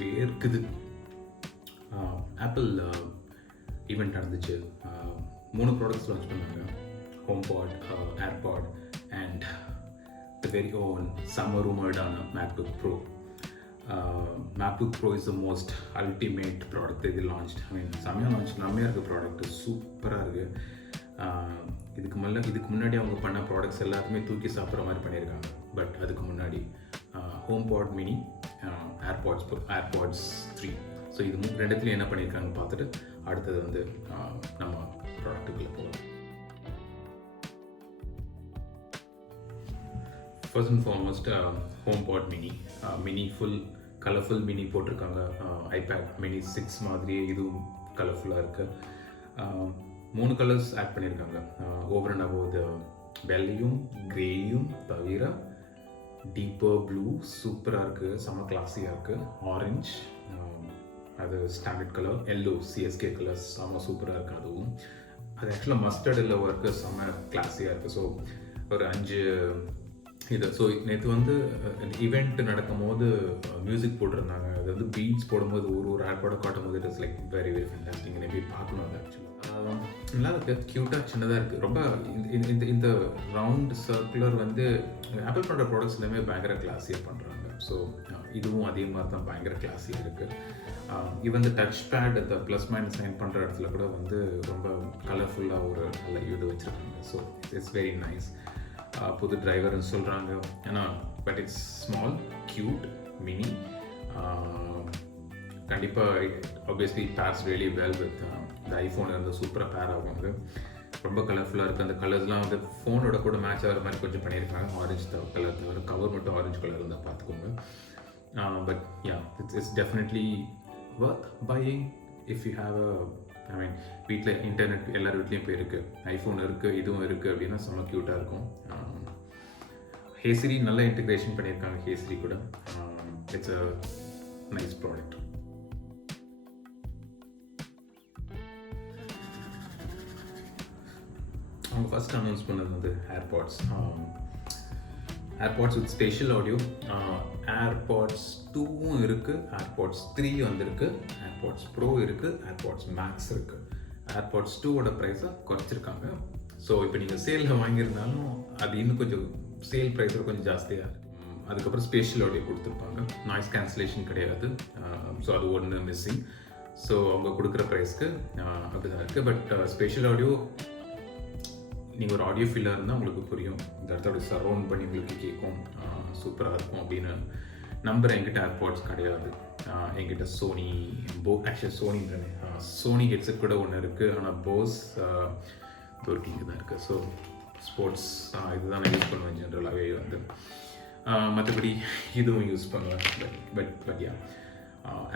வேர்க்குது. Apple event நடந்துச்சு. 3 products launch பண்ணாங்க. HomePod, AirPod and the very own summer ரூமர்டான MacBook Pro. MacBook Pro is the most ultimate product they launched. I mean, செம்மையாக இருக்க product, சூப்பராக இருக்குது. இதுக்கு முன்னாடி அவங்க பண்ண ப்ராடக்ட்ஸ் எல்லாத்துமே தூக்கி சாப்பிட்ற மாதிரி பண்ணியிருக்காங்க. பட் அதுக்கு முன்னாடி HomePod mini, AirPods 3. ஸோ இது ரெண்டுத்துலையும் என்ன பண்ணியிருக்காங்கன்னு பார்த்துட்டு அடுத்தது வந்து நம்ம ப்ராடக்ட்டுக்குள்ளே போகலாம். First and foremost HomePod mini full colourful mini போட்டிருக்காங்க. ஐபேட் மினி 6 மாதிரியே இதுவும் கலர்ஃபுல்லாக இருக்குது. 3 கலர்ஸ் ஆட் பண்ணியிருக்காங்க. ஓவர் அண்ட் அபவ் த வெள்ளையும் கிரேயும் தவிர டீப்பர் ப்ளூ சூப்பராக இருக்குது, செம்ம கிளாஸியாக இருக்குது. ஆரஞ்ச் அது standard colour, yellow CSK colours செம்ம சூப்பராக இருக்குது. அதுவும் அது ஆக்சுவலாக மஸ்டர்ட் எல்லோ ஒர்க்கு செம்ம கிளாஸியாக இருக்குது. ஸோ ஒரு 5 இது. ஸோ நேற்று வந்து ஈவெண்ட் நடக்கும் போது மியூசிக் போட்டிருந்தாங்க. அது வந்து பீட்ஸ் போடும்போது ஒரு ஏர்பாடை காட்டும் போது it is like very very fantastic. நீங்கள் போய் பார்க்கணும். அது ஆக்சுவலாக நல்லா இருக்குது, க்யூட்டாக சின்னதாக இருக்குது. ரொம்ப இந்த ரவுண்ட் சர்க்குலர் வந்து ஆப்பிள் பண்ணுற ப்ராடக்ட்ஸ் எல்லாமே பயங்கர கிளாஸியாக பண்ணுறாங்க. ஸோ இதுவும் அதே மாதிரி தான் பயங்கர கிளாஸியாக இருக்குது. ஈவன் இந்த டச் பேட் அந்த ப்ளஸ் மைனஸ் சைன் பண்ணுற இடத்துல கூட வந்து ரொம்ப கலர்ஃபுல்லாக ஒரு நல்ல இது வச்சுருக்காங்க. So it's very nice. புது டிரைவர்னு சொல்கிறாங்க. ஏன்னா but it's small, cute, mini. கண்டிப்பாக obviously pairs really well with இந்த ஐஃபோன் வந்து சூப்பராக பேர் ஆகும். அது ரொம்ப கலர்ஃபுல்லாக இருக்குது. அந்த கலர்ஸ்லாம் வந்து ஃபோனோட கூட மேட்ச் ஆகிற மாதிரி கொஞ்சம் பண்ணியிருக்காங்க. ஆரஞ்சு கலர் தவிர கவர் மட்டும் ஆரஞ்சு கலர் இருந்தால் பார்த்துக்கோங்க. But yeah, it's definitely worth buying if you have I mean வீட்டில் இன்டர்நெட் எல்லார் வீட்லேயும் இப்போ இருக்குது, ஐஃபோன் இருக்குது, இதுவும் இருக்குது அப்படின்னா செம்ம க்யூட்டாக இருக்கும். ஹேசிரி நல்ல இன்டிகிரேஷன் பண்ணியிருக்காங்க. ஹேசிரி கூட இட்ஸ் அ நைஸ் ப்ராடக்ட். அவங்க ஃபஸ்ட் அனௌன்ஸ் பண்ணது வந்து AirPods with spatial audio. AirPods 2வும் இருக்குது, ஏர்பாட்ஸ் 3 வந்திருக்கு, ஏர்பாட்ஸ் ப்ரோ இருக்குது, ஏர்பாட்ஸ் மேக்ஸ் இருக்குது. ஏர்பாட்ஸ் 2வோட ப்ரைஸை குறைச்சிருக்காங்க. ஸோ இப்போ நீங்கள் சேலில் வாங்கியிருந்தாலும் அது இன்னும் கொஞ்சம் சேல் ப்ரைஸில் கொஞ்சம் ஜாஸ்தியாக இருக்குது. அதுக்கப்புறம் ஸ்பேஷியல் ஆடியோ கொடுத்துருப்பாங்க. நாய்ஸ் கேன்சலேஷன் கிடையாது. ஸோ அது ஒன்று மிஸ்ஸிங். ஸோ அவங்க கொடுக்குற ப்ரைஸ்க்கு அப்படி தான் இருக்குது. பட் ஸ்பேஷியல் ஆடியோ நீங்கள் ஒரு ஆடியோ ஃபீலாக இருந்தால் உங்களுக்கு புரியும். இந்த இடத்த அப்படி சரௌண்ட் பண்ணி உங்களுக்கு கேட்கும், சூப்பராக இருக்கும் அப்படின்னு நம்புகிறேன். என்கிட்ட ஏர்பாட்ஸ் கிடையாது. என்கிட்ட சோனி ஹெட்செட் கூட ஒன்று இருக்குது. ஆனால் போஸ் இங்கே தான் இருக்குது. ஸோ ஸ்போர்ட்ஸ் இதுதான் நான் யூஸ் பண்ணுவேன் ஜென்ரலாகவே வந்து. மற்றபடி இதுவும் யூஸ் பண்ணுவேன். பட் யா,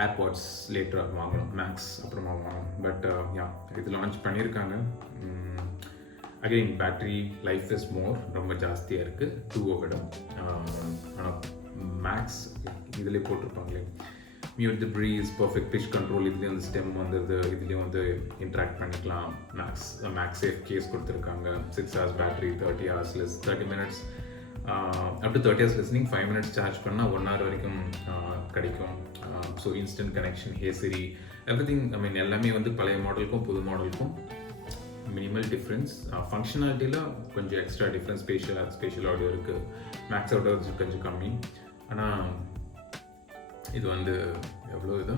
ஏர்பாட்ஸ் லேட்டராக வாங்கணும், மேக்ஸ் அப்புறமா வாங்கணும். பட் யா, இது லான்ச் பண்ணியிருக்காங்க. Again battery life is more, ரொம்ப ஜாஸ்தியாக இருக்குது 2 விட. ஆனால் மேக்ஸ் இதிலே போட்டிருப்பாங்களே, மியூட் தி ப்ரீஸ், பர்ஃபெக்ட் பிச் கண்ட்ரோல், இதுலேயும் வந்து ஸ்டெம் வந்துடுது, இதுலேயும் வந்து இன்ட்ராக்ட் பண்ணிக்கலாம். மேக்ஸ் சேஃப் கேஸ் கொடுத்துருக்காங்க. 6 hours battery, 30 minutes up to 30 hours listening, 5 minutes charge பண்ணால் 1 hour வரைக்கும் கிடைக்கும். So instant connection, hey Siri, everything. I mean எல்லாமே வந்து பழைய மாடலுக்கும் புது மாடலுக்கும் மினிமல் டிஃப்ரென்ஸ். ஃபங்க்ஷனாலிட்டியில் கொஞ்சம் எக்ஸ்ட்ரா டிஃப்ரென்ஸ். ஸ்பேஷியல் ஆடியோ இருக்குது, மேக்ஸோட கொஞ்சம் கம்மி. ஆனால் இது வந்து எவ்வளோ இது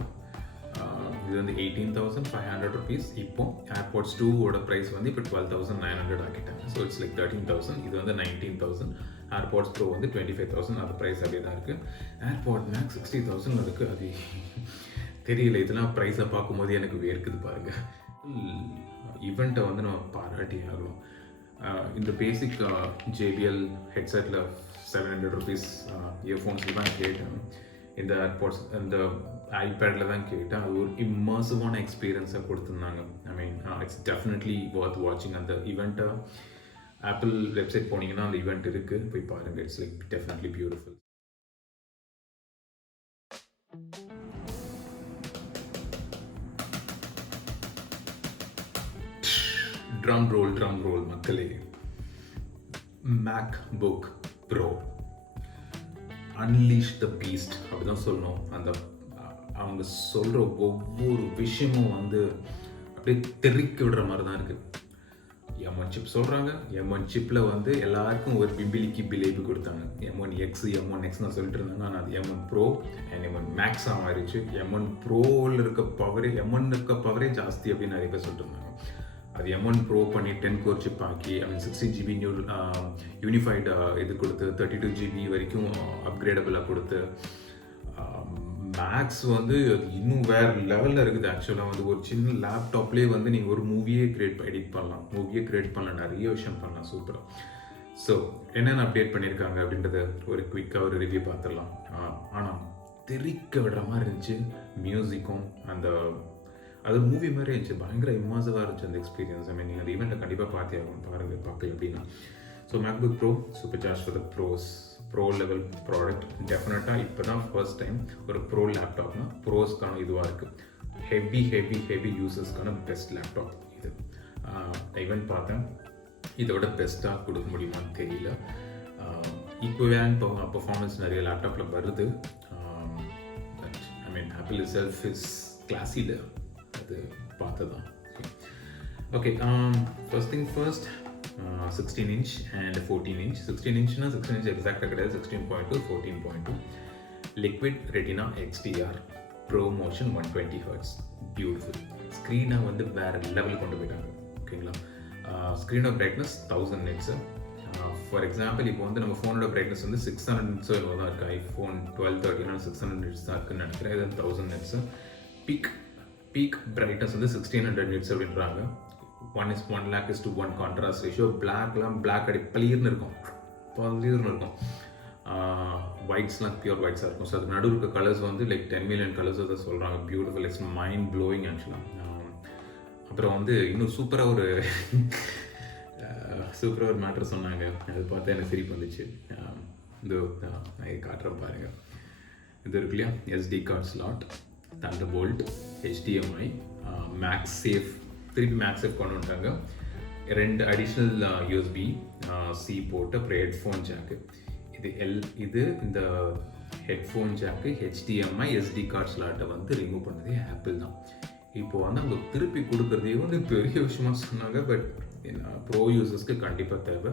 வந்து 18,500 rupees. இப்போ ஏர்பாட்ஸ் 2வோட ப்ரைஸ் வந்து இப்போ 12,900 ஆக்கிட்டாங்க. So it's like 13,000. இது வந்து 19,000. ஏர்பாட்ஸ் ப்ரோ வந்து 25,000. அது ப்ரைஸ் அப்படியே தான் இருக்குது. ஏர்பாட் மேக்ஸ் 60,000 இருக்குது. அது தெரியல. இதெல்லாம் ப்ரைஸை பார்க்கும்போது எனக்கு வேர்க்குது பாருங்கள். ஈவெண்ட்டை வந்து நம்ம பாராட்டி ஆகணும். இந்த பேசிக் JBL ஹெட்செட்டில் 700 rupees இயர்ஃபோன்ஸில் தான் கேட்டேன். இந்த ஏர்பாட்ஸ் இந்த ஐபேடில் தான் கேட்டேன். அது ஒரு இம்மர்சிவான எக்ஸ்பீரியன்ஸை கொடுத்துருந்தாங்க. ஐ மீன் இட்ஸ் டெஃபினெட்லி ஒர்த் வாட்சிங். அந்த ஈவெண்ட்டை ஆப்பிள் வெப்சைட் போனீங்கன்னா அந்த ஈவெண்ட் இருக்குது, போய் பாருங்கள். It's like definitely beautiful. Drum roll மக்களே. MacBook Pro unleash the beast அப்படிதான் சொல்லணும். அந்த அவங்க சொல்கிற ஒவ்வொரு விஷயமும் வந்து அப்படியே தெறிக்க விடுற மாதிரி தான் இருக்குது. M1 சிப் சொல்கிறாங்க, M1 சிப்பில் வந்து எல்லாருக்கும் ஒரு பிம்பிலிக்கு பிலேபு கொடுத்தாங்க. M1X நான் சொல்லிட்டு இருந்தாங்க. ஆனால் அது M1 Pro and M1 Max மாறிடுச்சு. M1 Proவில் இருக்க பவரே M1 இருக்க பவரே ஜாஸ்தி அப்படின்னு நிறைய பேர் சொல்லிட்டு இருந்தாங்க. அது M1 Pro பண்ணி 10 கோர் சிப் ஆக்கி 16 GB யூனிஃபைடு இது கொடுத்து 32 GB வரைக்கும் அப்கிரேடபிளாக கொடுத்து மேக்ஸ் வந்து இன்னும் வேறு லெவலில் இருக்குது. ஆக்சுவலாக வந்து ஒரு சின்ன லேப்டாப்லேயே வந்து நீங்கள் ஒரு மூவியே எடிட் பண்ணலாம், நிறைய விஷயம் பண்ணலாம் சூப்பராக. ஸோ என்னென்ன அப்டேட் பண்ணியிருக்காங்க அப்படின்றத ஒரு குயிக்காக ஒரு ரிவ்யூ பார்த்துடலாம். ஆனால் தெரிக்க விடுற மாதிரி இருந்துச்சு மியூசிக்கும். அது மூவி மாதிரி இருந்துச்சு, பயங்கர இம்மாசிவாக இருந்துச்சு அந்த எக்ஸ்பீரியன்ஸ். நீங்கள் அந்த ஈவெண்ட்டை கண்டிப்பாக பார்க்கல அப்படின்னா. So MacBook Pro super charge for the bro level product. டெஃபினட்டாக இப்போ தான் ஃபர்ஸ்ட் டைம் ஒரு ப்ரோ லேப்டாப்னா ப்ரோஸ்க்கான இதுவாக இருக்குது. ஹெவி யூசர்ஸ்க்கான பெஸ்ட் லேப்டாப் இது. ஈவெண்ட் பார்த்தேன், இதோட பெஸ்ட்டாக கொடுக்க முடியுமான்னு தெரியல. ஈக்குவலான பர்ஃபார்மன்ஸ் நிறைய லேப்டாப்பில் வருது. But Apple self is classy level, அது பார்த்ததான். Okay, first thing first, 16 inch and 14 inch. 16 inch எக்ஸாக்டாக கிடையாது, 16.2 14.2 liquid retina XDR ProMotion 120 Hz beautiful. ஸ்க்ரீனை வந்து வேறு லெவல் கொண்டு போயிட்டாங்க. ஓகேங்களா, screen of brightness 1000 nits. For example இப்போ வந்து நம்ம ஃபோனோட பிரைட்னஸ் வந்து 600 nits தான் இருக்குது. iPhone 12 13 600 nits தான் இருக்குன்னு நினைக்கிறேன். இது 1000 nits. பீக் பிரைட்னஸ் வந்து 1600 nits அப்படின்றாங்க. 1:1 கான்ட்ராஸ்ட் ரேஷியோ. பிளாக் அடி பளிர்னு இருக்கும். ஒயிட்ஸ்லாம் பியூர் ஒயிட்ஸாக இருக்கும். ஸோ அது நடுவு இருக்க கலர்ஸ் வந்து லைக் 10 million கலர்ஸ் அதை சொல்கிறாங்க. பியூட்டிஃபுல், இட்ஸ் மைண்ட் ப்ளோயிங் ஆக்சுவலாக. அப்புறம் வந்து இன்னும் சூப்பராக ஒரு மேட்ரு சொன்னாங்க. அது பார்த்தா எனக்கு சிரிப்பு வந்துச்சு. காட்டுறேன் பாருங்கள். இது இருக்கு இல்லையா, SD card slot, thunderbolt, HDMI, MagSafe, திருப்பி மேக்ஸேஃப் கொண்டு வந்துட்டாங்க. 2 அடிஷ்னல் USB-C போட்டு, அப்புறம் ஹெட்ஃபோன் ஜாக்கு. இது இந்த headphone jack, HDMI, SD card ஸ்லாட்டை வந்து ரிமூவ் பண்ணதே ஆப்பிள் தான். இப்போ வந்து அவங்க திருப்பி கொடுக்குறதே வந்து பெரிய விஷயமா சொன்னாங்க. பட் ப்ரோ யூசர்ஸ்க்கு கண்டிப்பாக தேவை.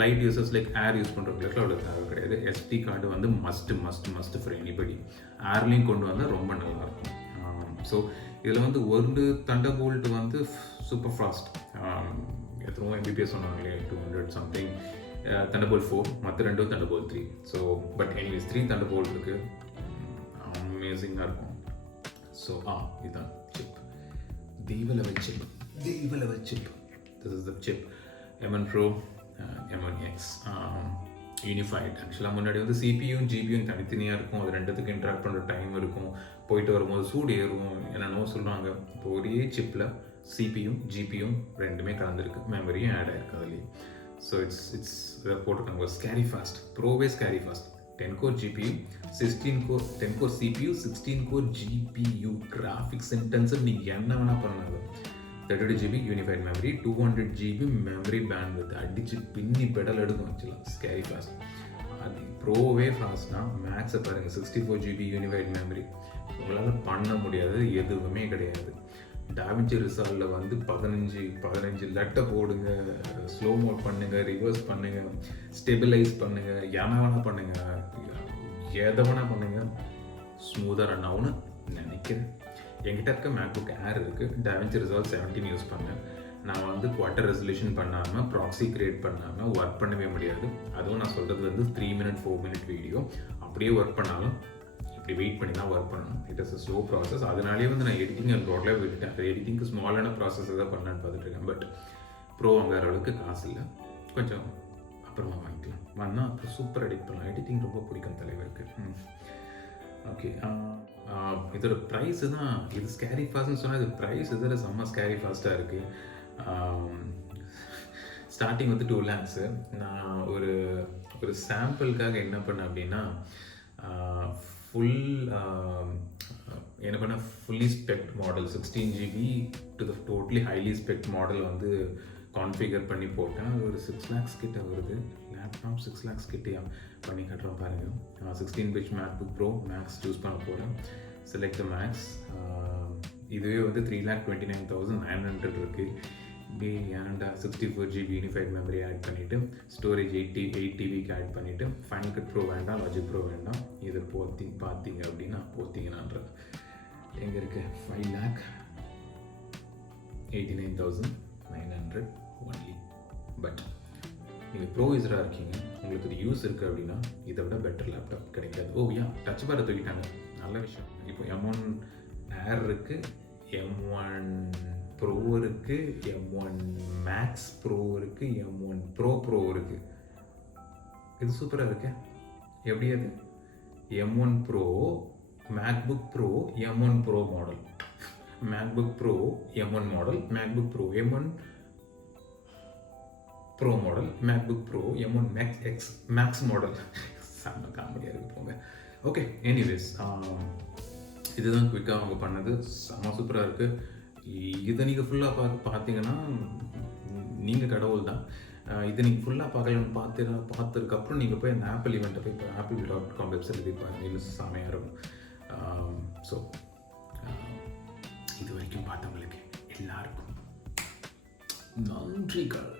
லைட் யூசர்ஸ் லைக் ஏர் யூஸ் பண்ணுறவங்களுக்கு அவ்வளோ தேவை கிடையாது. SD கார்டு வந்து மஸ்ட் ஃபார் எனிபடி. ஏர்லேயும் கொண்டு வந்தால் ரொம்ப நல்லாயிருக்கும். ஸோ இதில் வந்து ஒரு தண்டர்போல்ட் வந்து சூப்பர் ஃபாஸ்ட், எத்தனோ MBPS சொன்னாங்களே 200 something. தண்டர்போல்ட் 4, மற்ற 2 thunderbolt 3. So but anyways 3 thunderbolt இருக்குது. அமேசிங்காக இருக்கும். ஸோ இதுதான் சிப், தெய்வ level chip. This is the chip. M1 Pro, M1X unified. ஆக்சுவலாக முன்னாடி வந்து CPU-யும் GPU-யும் தனித்தனியாக இருக்கும். அது ரெண்டுத்துக்கு இன்ட்ராக்ட் பண்ணுற டைம் இருக்கும், போயிட்டு வரும்போது சூடு ஏறும், என்னென்னோ சொல்கிறாங்க. இப்போ ஒரே சிப்பில் CPU-யும் GPU-யும் ரெண்டுமே கலந்துருக்கு, மெமரியும் ஆட் ஆகிருக்கு அதுலேயே. ஸோ இட்ஸ் இதை போட்டுருக்காங்க ஸ்கேரி ஃபாஸ்ட். ப்ரோவே scary fast. 10 core GPU, 10 core CPU, 16 core GPU. Graphics intensive, நீங்கள் என்ன வேணால் பண்ணாது. 32 GB unified memory, 200 GB memory bandwidth. அடிச்சு பின்னி பெடல் எடுக்கும் வச்சுலாம். Scary fast. அது ப்ரோவே ஃபாஸ்ட்னா மேக்ஸை பாருங்கள். 64 GB யூனிஃபைட் மெமரி. உங்களால் பண்ண முடியாது எதுவுமே கிடையாது. டாவின்சி ரிசால்ட்டில் வந்து 15 லெட்டை போடுங்க, ஸ்லோ மோட் பண்ணுங்கள், ரிவர்ஸ் பண்ணுங்கள், ஸ்டெபிலைஸ் பண்ணுங்கள், என்ன வேணால் பண்ணுங்கள், எதை வேணால் பண்ணுங்கள், ஸ்மூத்தாக ரன் ஆகும்னு நினைக்கிறேன். என்கிட்ட இருக்க MacBook Air இருக்குது. டாவின்சி ரிசால்ட் 17 யூஸ் பண்ணேன். நான் வந்து குவார்ட்டர் ரெசல்யூஷன் பண்ணாமல், ப்ராக்ஸி கிரியேட் பண்ணாமல் ஒர்க் பண்ணவே முடியாது. அதுவும் நான் சொல்கிறது வந்து 3 minute 4 minute வீடியோ. அப்படியே ஒர்க் பண்ணாலும் இப்படி வெயிட் பண்ணி தான் ஒர்க் பண்ணணும். It is a slow process. அதனாலேயே வந்து நான் எடிட்டிங் ரோட்லேயே விட்டுட்டேன். எடிட்டிங்க்கு ஸ்மாலான ப்ராசஸ் தான் பண்ணலான்னு பார்த்துட்ருக்கேன். பட் ப்ரோ வாங்குற அளவுக்கு காசு இல்லை. கொஞ்சம் அப்புறமா வாங்கிக்கலாம். வந்தால் அப்புறம் சூப்பர் எடிட் பண்ணலாம். எடிட்டிங் ரொம்ப பிடிக்கும் தலைவருக்கு. ஓகே, இதோட ப்ரைஸு தான் இது. ஸ்கேரி ஃபாஸ்ட்னு சொன்னால் இது ப்ரைஸ் இதில் செம்ம ஸ்கேரி ஃபாஸ்ட்டாக இருக்குது. ஸ்டார்டிங் வந்து 2 lakhs. நான் ஒரு சாம்பிளுக்காக என்ன பண்ணேன் அப்படின்னா, என்ன பண்ண fully specced model 16 GB to the totally highly specced model வந்து கான்ஃபிகர் பண்ணி போட்டேன். அது ஒரு 6 lakhs கிட்ட வருது. லேப்டாப் 6 lakhs கிட்டே பண்ணி கட்டுறோம் பாருங்கள். 16 inch MacBook Pro Max choose பண்ண போகிறேன். select the max. இதுவே வந்து 3,29,900 இருக்குது. இப்படி ஏன்டா 64 GB யூனிஃபைட் மெமரி ஆட் பண்ணிவிட்டு ஸ்டோரேஜ் 8 TBக்கு ஆட் பண்ணிவிட்டு ஃபைனல் கட் ப்ரோ வேண்டாம், லாஜிக் ப்ரோ வேண்டாம். இது பார்த்தீங்க அப்படின்னா போத்திங்கனான்ற எங்கே இருக்குது 5,89,900 ஒன்லி. பட் நீங்கள் ப்ரோ யூஸராக இருக்கீங்க, உங்களுக்கு இது யூஸ் இருக்குது அப்படின்னா இதை விட பெட்டர் லேப்டாப் கிடைக்காது. யா டச் பாரை தூக்கிட்டாங்க, நல்ல விஷயம். இப்போ M1 Air இருக்குது, M1 Pro இருக்குது, M1 Max Pro இருக்குது, M1 Pro இருக்குது. இது சூப்பராக இருக்கு. எப்படி அது M1 Pro, MacBook Pro, M1 Pro model, MacBook Pro M1 model, MacBook Pro M1 Pro model, MacBook Pro M1 Max model. செம்ம காமெடியாக இருக்கு போங்க. ஓகே, எனிவேஸ் இதுதான் குவிக்காக அவங்க பண்ணது. செம்ம சூப்பராக இருக்குது. இதை நீங்கள் ஃபுல்லாக பார்த்தீங்கன்னா நீங்கள் கடவுள் தான். இதை நீங்கள் ஃபுல்லாக பார்க்கலன்னு பார்த்ததுக்கப்புறம் நீங்கள் போய் அந்த ஆப்பிள் ஈவெண்ட்டை போய் இப்போ apple.com வெப்சைட்டில் போய் பாருங்கள், இன்னும் செமையாக இருக்கும். ஸோ இது வரைக்கும் பார்த்தவங்களுக்கு எல்லாருக்கும் நன்றிகள்.